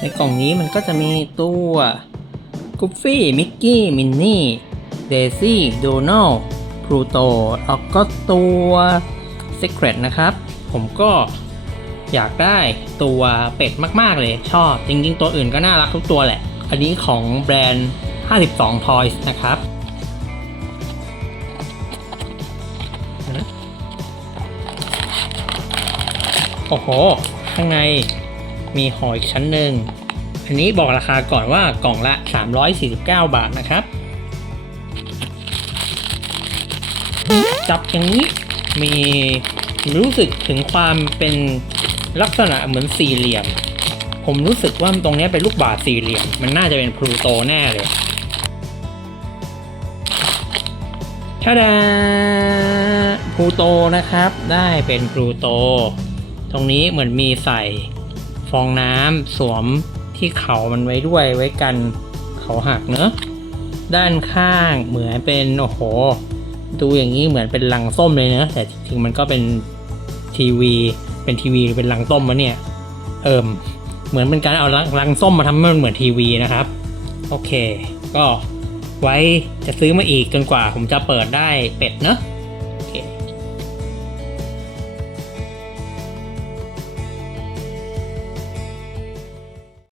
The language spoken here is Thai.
ในกล่องนี้มันก็จะมีตัวกุฟฟี่ มิกกี้ มินนี่ เดซี่โดนัลพลูโตแล้วก็ตัว Secret นะครับ ผมก็อยากได้ตัวเป็ดมาก ๆ เลยชอบ จริง ๆ ตัวอื่นก็น่ารักทุกตัวแหละ อันนี้ของแบรนด์ 52 Toys นะครับโอ้โห ข้างใน มีห่ออีกชั้นหนึ่ง อันนี้บอกราคาก่อนว่ากล่องละ 349 บาทนะครับ จับอย่างนี้มีรู้สึกถึงความเป็นลักษณะเหมือนสี่เหลี่ยม ผมรู้สึกว่าตรงนี้เป็นลูกบาศก์สี่เหลี่ยม มันน่าจะเป็นพลูโตแน่เลยชาดาพลูโตนะครับ ได้เป็นพลูโต ตรงนี้เหมือนมีใส่ ฟองน้ำสวมที่เขามันไว้ด้วยไว้กันเขาหักเนอะด้านข้างเหมือนเป็นโอ้โห ดูอย่างนี้เหมือนเป็นลังส้มเลยเนอะแต่จริงมันก็เป็นทีวี เป็นทีวีหรือเป็นลังส้มวะเนี่ย เอิมเหมือนเป็นการเอาลังลังส้มมาทำให้มันเหมือนทีวีนะครับ โอเค ก็ไว้จะซื้อมาอีกจนกว่าผมจะเปิดได้เป็ดเนอะโอเค